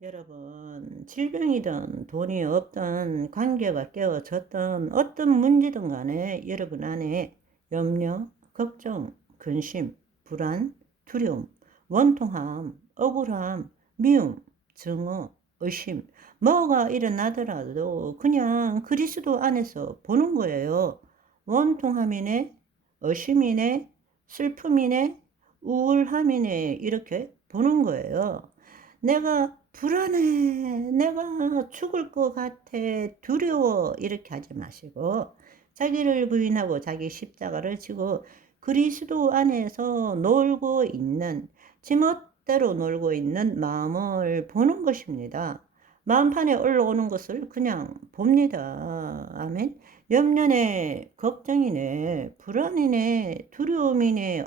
여러분, 질병이든 돈이 없든 관계가 깨어졌든 어떤 문제든 간에 여러분 안에 염려, 걱정, 근심, 불안, 두려움, 원통함, 억울함, 미움, 증오, 의심, 뭐가 일어나더라도 그냥 그리스도 안에서 보는 거예요. 원통함이네, 의심이네, 슬픔이네, 우울함이네, 이렇게 보는 거예요. 내가 불안해. 내가 죽을 것 같아. 두려워. 이렇게 하지 마시고 자기를 부인하고 자기 십자가를 지고 그리스도 안에서 놀고 있는, 지멋대로 놀고 있는 마음을 보는 것입니다. 마음판에 올라오는 것을 그냥 봅니다. 아멘. 염려네, 걱정이네, 불안이네, 두려움이네.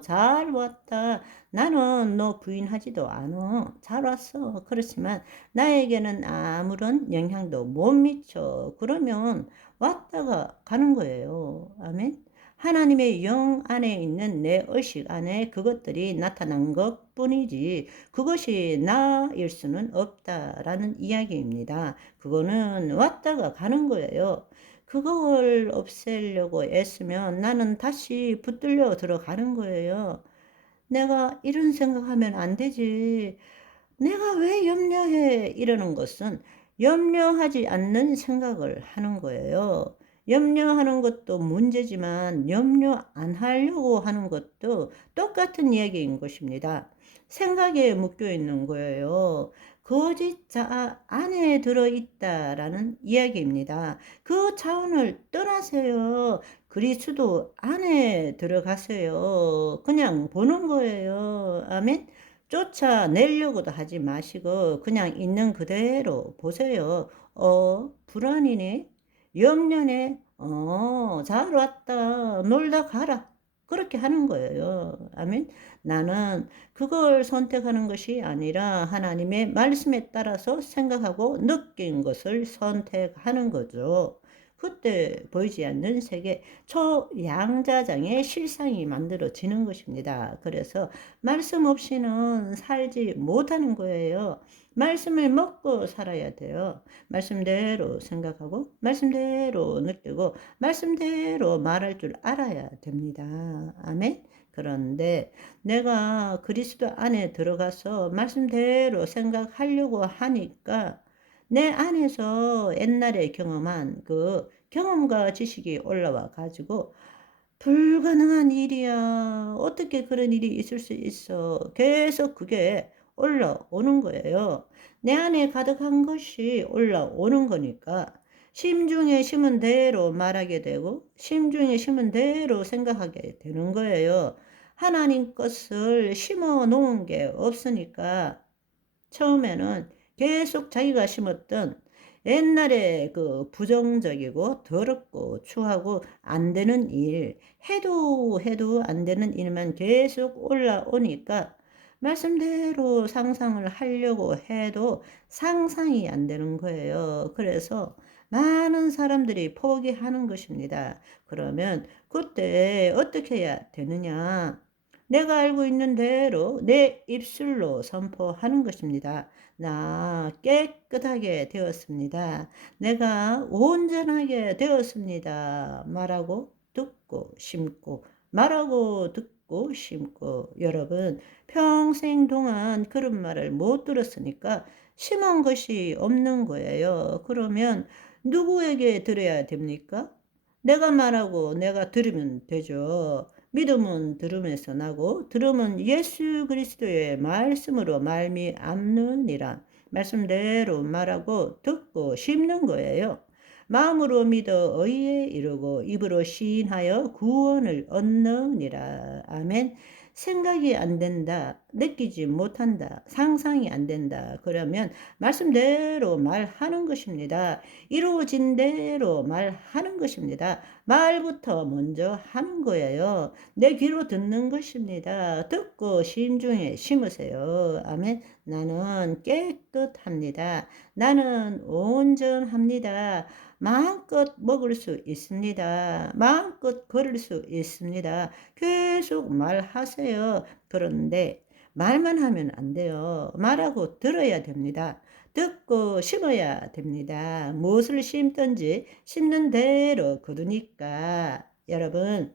잘 왔다. 나는 너 부인하지도 않아. 잘 왔어. 그렇지만 나에게는 아무런 영향도 못 미쳐. 그러면 왔다가 가는 거예요. 아멘. 하나님의 영 안에 있는 내 의식 안에 그것들이 나타난 것 뿐이지 그것이 나일 수는 없다라는 이야기입니다. 그거는 왔다가 가는 거예요. 그걸 없애려고 애쓰면 나는 다시 붙들려 들어가는 거예요. 내가 이런 생각하면 안 되지. 내가 왜 염려해? 이러는 것은 염려하지 않는 생각을 하는 거예요. 염려하는 것도 문제지만 염려 안 하려고 하는 것도 똑같은 얘기인 것입니다. 생각에 묶여 있는 거예요. 거짓 자 안에 들어있다라는 이야기입니다. 그 차원을 떠나세요. 그리스도 안에 들어가세요. 그냥 보는 거예요. 아멘. 쫓아내려고도 하지 마시고 그냥 있는 그대로 보세요. 불안이네. 염려네. 잘 왔다. 놀다 가라. 그렇게 하는 거예요. 아멘. 나는 그걸 선택하는 것이 아니라 하나님의 말씀에 따라서 생각하고 느낀 것을 선택하는 거죠. 그때 보이지 않는 세계 초양자장의 실상이 만들어지는 것입니다. 그래서 말씀 없이는 살지 못하는 거예요. 말씀을 먹고 살아야 돼요. 말씀대로 생각하고 말씀대로 느끼고 말씀대로 말할 줄 알아야 됩니다. 아멘. 그런데 내가 그리스도 안에 들어가서 말씀대로 생각하려고 하니까 내 안에서 옛날에 경험한 그 경험과 지식이 올라와 가지고 불가능한 일이야. 어떻게 그런 일이 있을 수 있어. 계속 그게 올라오는 거예요. 내 안에 가득한 것이 올라오는 거니까 심중에 심은 대로 말하게 되고 심중에 심은 대로 생각하게 되는 거예요. 하나님 것을 심어 놓은 게 없으니까 처음에는 계속 자기가 심었던 옛날에 그 부정적이고 더럽고 추하고 안 되는 일, 해도 안 되는 일만 계속 올라오니까 말씀대로 상상을 하려고 해도 상상이 안 되는 거예요. 그래서 많은 사람들이 포기하는 것입니다. 그러면 그때 어떻게 해야 되느냐? 내가 알고 있는 대로 내 입술로 선포하는 것입니다. 나 깨끗하게 되었습니다. 내가 온전하게 되었습니다. 말하고 듣고 심고 말하고 듣고 심고. 여러분 평생 동안 그런 말을 못 들었으니까 심은 것이 없는 거예요. 그러면 누구에게 들어야 됩니까? 내가 말하고 내가 들으면 되죠. 믿음은 들음에서 나고 들음은 예수 그리스도의 말씀으로 말미암느니라. 말씀대로 말하고 듣고 심는 거예요. 마음으로 믿어 의에 이르고 입으로 시인하여 구원을 얻느니라. 아멘. 생각이 안 된다. 느끼지 못한다. 상상이 안 된다. 그러면 말씀대로 말하는 것입니다. 이루어진 대로 말하는 것입니다. 말부터 먼저 하는 거예요. 내 귀로 듣는 것입니다. 듣고 심중에 심으세요. 아멘. 나는 깨끗합니다. 나는 온전합니다. 마음껏 먹을 수 있습니다. 마음껏 걸을 수 있습니다. 계속 말하세요. 그런데 말만 하면 안 돼요. 말하고 들어야 됩니다. 듣고 심어야 됩니다. 무엇을 심든지 심는 대로 거두니까 여러분,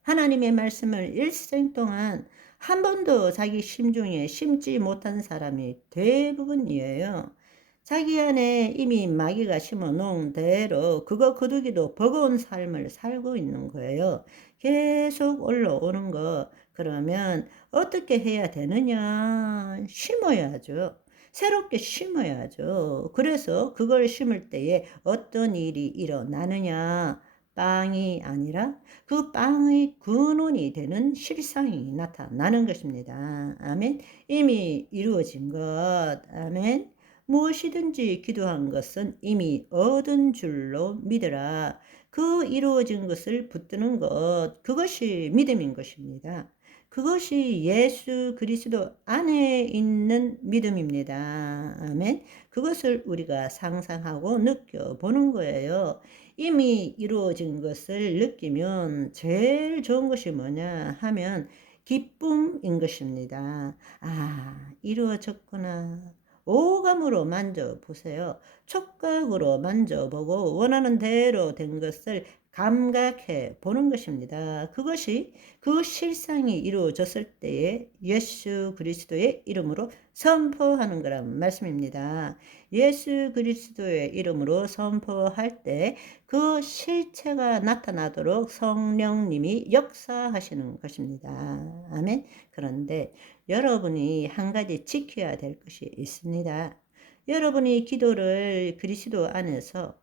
하나님의 말씀을 일생 동안 한 번도 자기 심중에 심지 못한 사람이 대부분이에요. 자기 안에 이미 마귀가 심어 놓은 대로 그거 거두기도 버거운 삶을 살고 있는 거예요. 계속 올라오는 거. 그러면 어떻게 해야 되느냐? 심어야죠. 새롭게 심어야죠. 그래서 그걸 심을 때에 어떤 일이 일어나느냐? 빵이 아니라 그 빵의 근원이 되는 실상이 나타나는 것입니다. 아멘. 이미 이루어진 것. 아멘. 무엇이든지 기도한 것은 이미 얻은 줄로 믿으라. 그 이루어진 것을 붙드는 것, 그것이 믿음인 것입니다. 그것이 예수 그리스도 안에 있는 믿음입니다. 아멘. 그것을 우리가 상상하고 느껴보는 거예요. 이미 이루어진 것을 느끼면 제일 좋은 것이 뭐냐 하면 기쁨인 것입니다. 아, 이루어졌구나. 오감으로 만져보세요. 촉각으로 만져보고 원하는 대로 된 것을 감각해 보는 것입니다. 그것이 그 실상이 이루어졌을 때에 예수 그리스도의 이름으로 선포하는 거란 말씀입니다. 예수 그리스도의 이름으로 선포할 때 그 실체가 나타나도록 성령님이 역사하시는 것입니다. 아멘. 그런데 여러분이 한 가지 지켜야 될 것이 있습니다. 여러분이 기도를 그리스도 안에서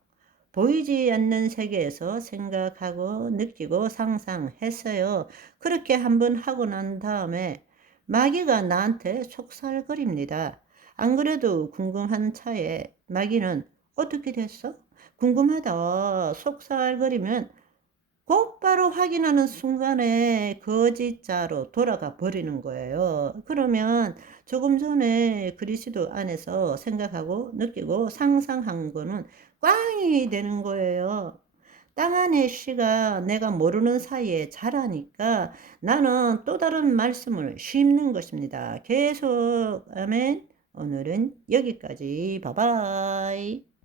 보이지 않는 세계에서 생각하고 느끼고 상상했어요. 그렇게 한번 하고 난 다음에 마귀가 나한테 속살거립니다. 안 그래도 궁금한 차에 마귀는 어떻게 됐어? 궁금하다. 속살거리면 곧바로 확인하는 순간에 거짓자로 돌아가 버리는 거예요. 그러면 조금 전에 그리스도 안에서 생각하고 느끼고 상상한 거는 꽝이 되는 거예요. 땅 안의 씨가 내가 모르는 사이에 자라니까 나는 또 다른 말씀을 심는 것입니다. 계속. 아멘. 오늘은 여기까지. 바이바이.